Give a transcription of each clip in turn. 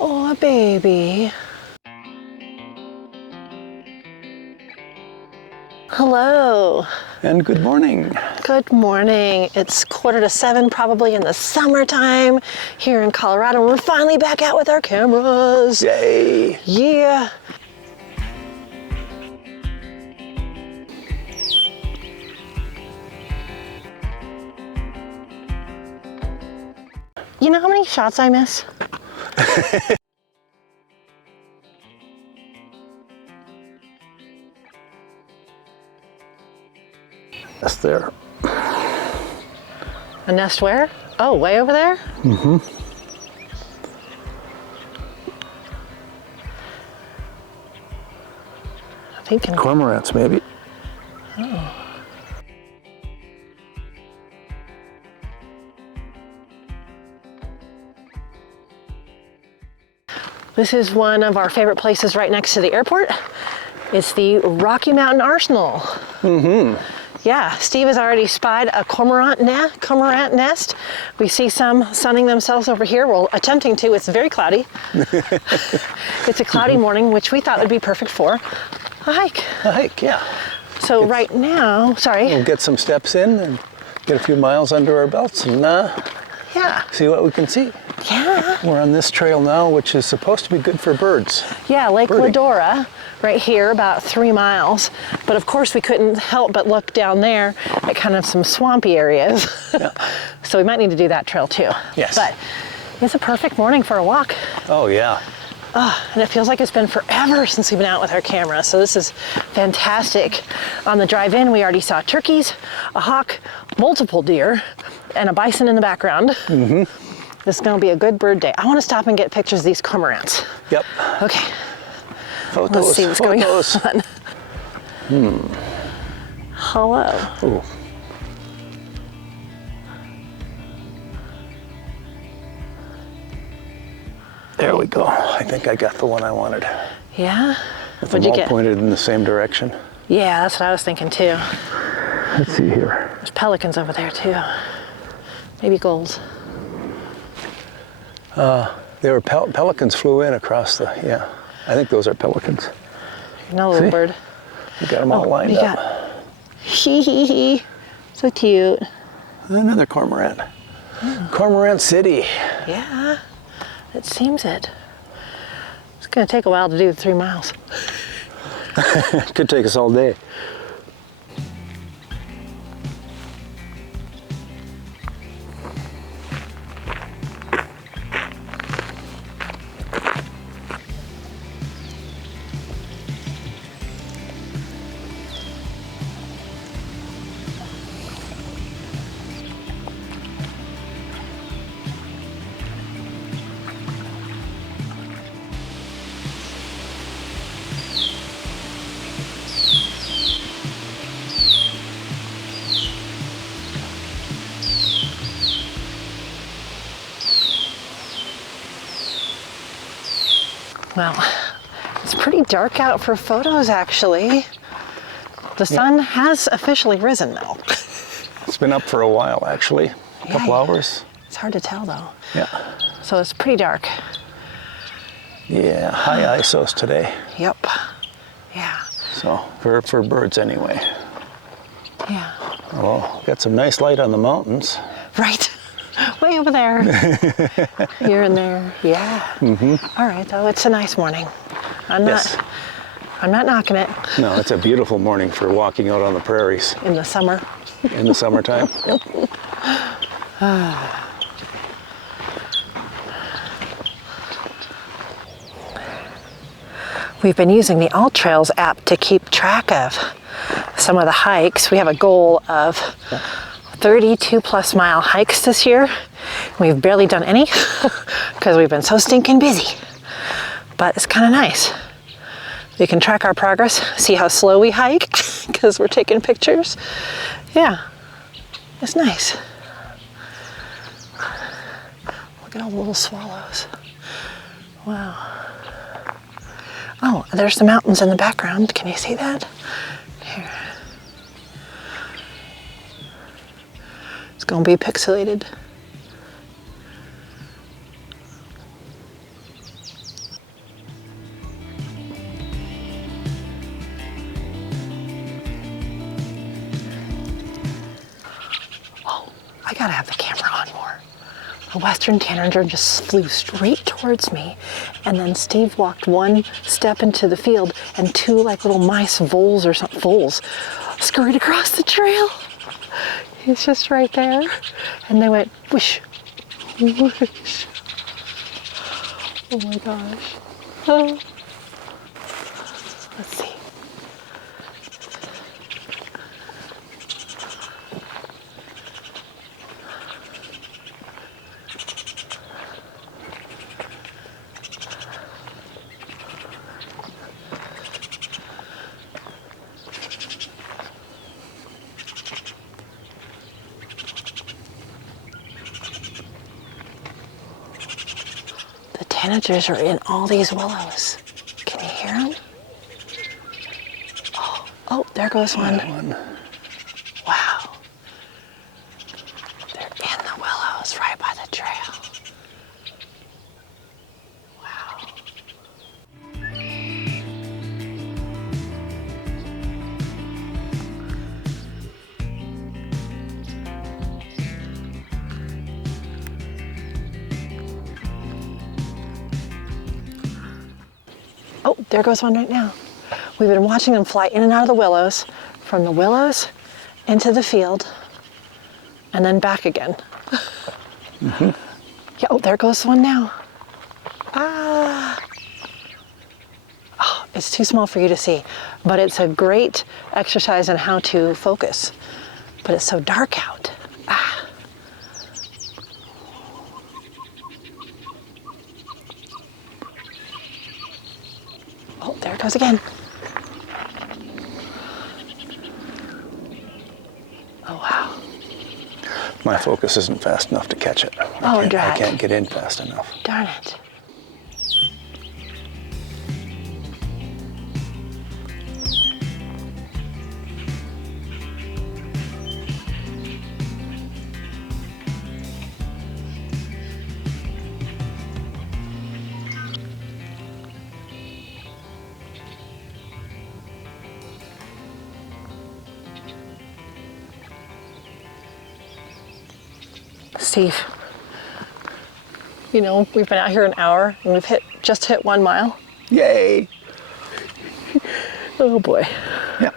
Oh, baby. Hello. And good morning. Good morning. It's 6:45, probably in the summertime here in Colorado. We're finally back out with our cameras. Yay. Yeah. You know how many shots I miss? That's there. A nest where? Oh, way over there? Mm-hmm. I think Cormorants, maybe. Oh. This is one of our favorite places right next to the airport. It's the Rocky Mountain Arsenal. Mm-hmm. Yeah, Steve has already spied a cormorant nest. We see some sunning themselves over here. Well, attempting to. It's very cloudy. It's a cloudy morning, which we thought would be perfect for a hike. A hike, yeah. So right now, sorry. We'll get some steps in and get a few miles under our belts and Yeah. see what we can see. Yeah. We're on this trail now, which is supposed to be good for birds. Yeah, Lake Birding. Ladora, right here, about 3 miles. But of course, we couldn't help but look down there at kind of some swampy areas. Yeah. So we might need to do that trail too. Yes. But it's a perfect morning for a walk. Oh, yeah. And it feels like it's been forever since we've been out with our camera. So this is fantastic. On the drive in, we already saw turkeys, a hawk, multiple deer, and a bison in the background. Mm-hmm. This is gonna be a good bird day. I wanna stop and get pictures of these cormorants. Yep. Okay. Photos. Let's see what's going Photos. on. Hello. Ooh. There we go. I think I got the one I wanted. Yeah? With What'd them you all get? pointed in the same direction. Yeah, that's what I was thinking too. Let's see here. There's pelicans over there too. Maybe gulls. They were pelicans flew in across the, yeah. I think those are pelicans. No little See? bird. We got them all lined we up. got hee hee hee. So cute. Another cormorant. Cormorant City. Yeah, it seems it. It's gonna take a while to do the 3 miles. Could take us all day. Well, it's pretty dark out for photos actually. The sun has officially risen though. It's been up for a while, actually. A couple hours. It's hard to tell though. Yeah. So it's pretty dark. Yeah, high ISOs today. Yep. Yeah. So, for birds anyway. Yeah. Oh, got some nice light on the mountains. Right. Way over there. Here and there. Yeah. Mm-hmm. All right, though, it's a nice morning. I'm not knocking it. No, it's a beautiful morning for walking out on the prairies In the summer. in the summertime. Yep. We've been using the All Trails app to keep track of some of the hikes. We have a goal of 32 plus mile hikes this year. We've barely done any because we've been so stinking busy. But it's kind of nice. We can track our progress, see how slow we hike because we're taking pictures. Yeah, it's nice. Look at all the little swallows. Wow. Oh, there's the mountains in the background. Can you see that? Here. It's gonna be pixelated. gotta have the camera on more. A western tanager just flew straight towards me, and then Steve walked one step into the field, and two like little mice, voles or something, voles, scurried across the trail. He's just right there, and they went whoosh, whoosh. Oh my gosh. Oh. Let's see. The tanagers are in all these willows. Can you hear them? Oh, there goes one. Wow. They're in the willows right by the trail. Wow. Oh, there goes one right now. We've been watching them fly in and out of the willows, from the willows into the field, and then back again. Yeah, oh, there goes one now. Ah. Oh, it's too small for you to see, but it's a great exercise in how to focus. But it's so dark out. Ah. Oh, there it goes again. Oh, wow. My focus isn't fast enough to catch it. Oh, I drag. can't get in fast enough. Darn it. Steve, you know, we've been out here an hour and we've just hit 1 mile. Yay! Oh boy. Yeah.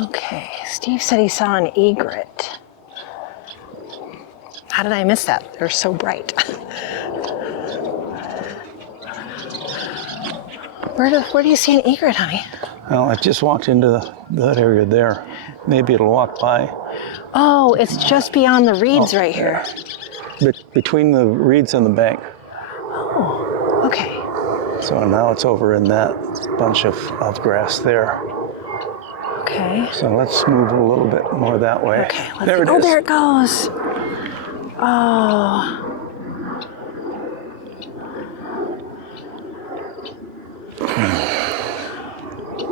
Okay, Steve said he saw an egret. How did I miss that? They're so bright. Where do you see an egret, honey? Well, I just walked into that area there. Maybe it'll walk by. Oh, it's just beyond the reeds right here. Between the reeds and the bank. Oh, okay. So now it's over in that bunch of grass there. Okay. So let's move a little bit more that way. Okay, there it is. Oh, there it goes. Oh.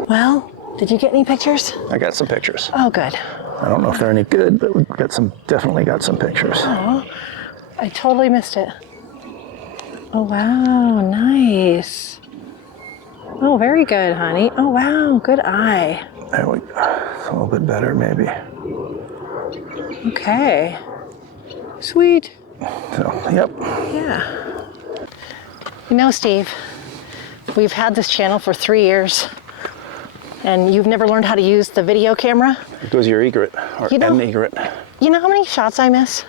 Well, did you get any pictures? I got some pictures. Oh, good. I don't know if they're any good, but we've definitely got some pictures. Oh, I totally missed it. Oh, wow, nice. Oh, very good, honey. Oh, wow, good eye. There we go. It's a little bit better, maybe. Okay. Sweet. So, yep. Yeah. You know, Steve, we've had this channel for 3 years, and you've never learned how to use the video camera? It goes your egret, or an egret. You know how many shots I miss?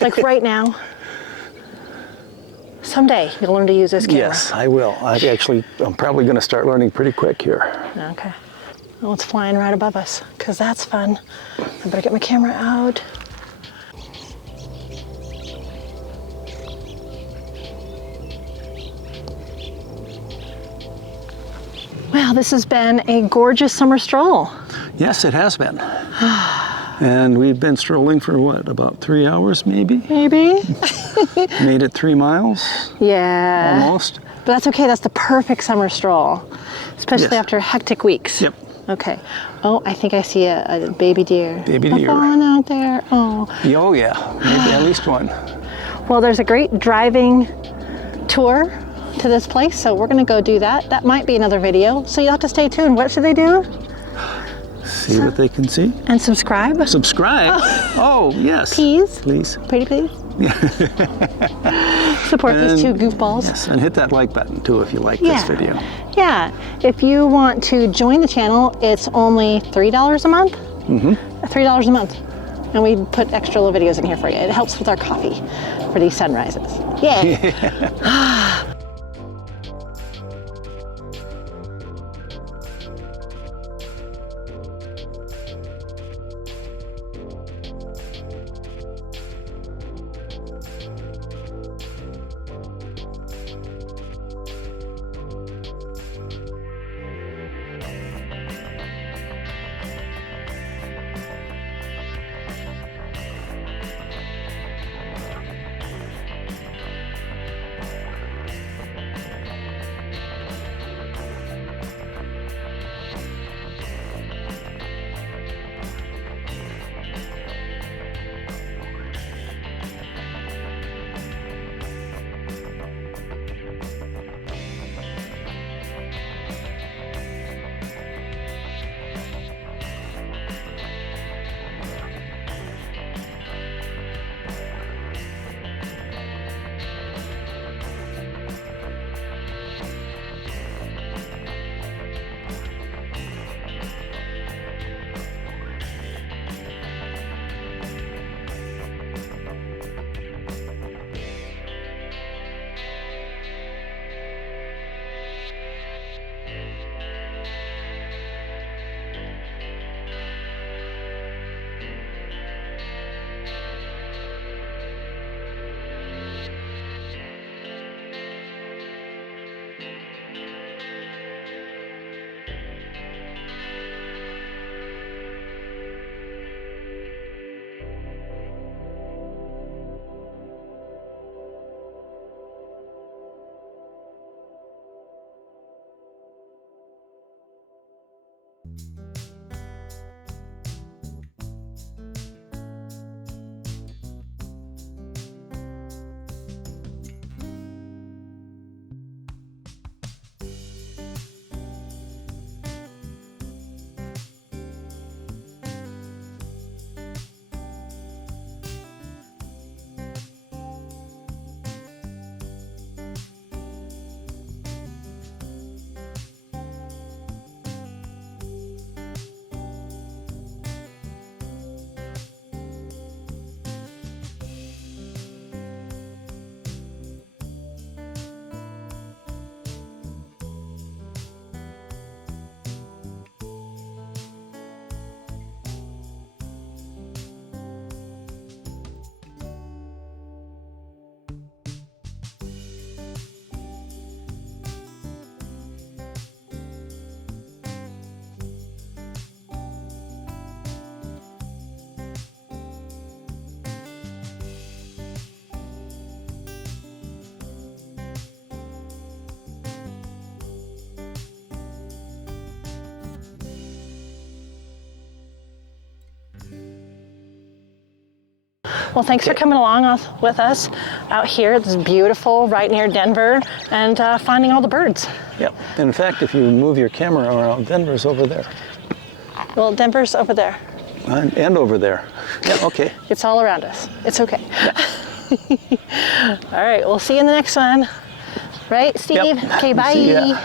Like right now? Someday you'll learn to use this camera. Yes, I will. I'm probably going to start learning pretty quick here. Okay. Oh, it's flying right above us, because that's fun. I better get my camera out. Well, this has been a gorgeous summer stroll. Yes, it has been. And we've been strolling for what, about 3 hours maybe? Maybe. Made it 3 miles, Yeah. almost. But that's okay, that's the perfect summer stroll, especially Yes. after hectic weeks. Yep. Okay. Oh, I think I see a baby deer. Baby deer. A fawn out there. Oh. Oh yeah, maybe at least one. Well, there's a great driving tour to this place, so we're gonna go do that. That might be another video, so you'll have to stay tuned. What should they do? See what they can see. And subscribe. Subscribe. Oh, yes. Please. Please. Pretty please. Support these two goofballs. Yes, and hit that like button too if you like this video. Yeah. If you want to join the channel, it's only $3 a month. Mm-hmm. $3 a month. And we put extra little videos in here for you. It helps with our coffee for these sunrises. Yay. Well, thanks for coming along with us out here. It's beautiful, right near Denver, and finding all the birds. Yep. In fact, if you move your camera around, Denver's over there. Well, Denver's over there. And over there. Yeah, okay. It's all around us. It's okay. All right, we'll see you in the next one. Right, Steve? Yep. Okay, bye. See ya.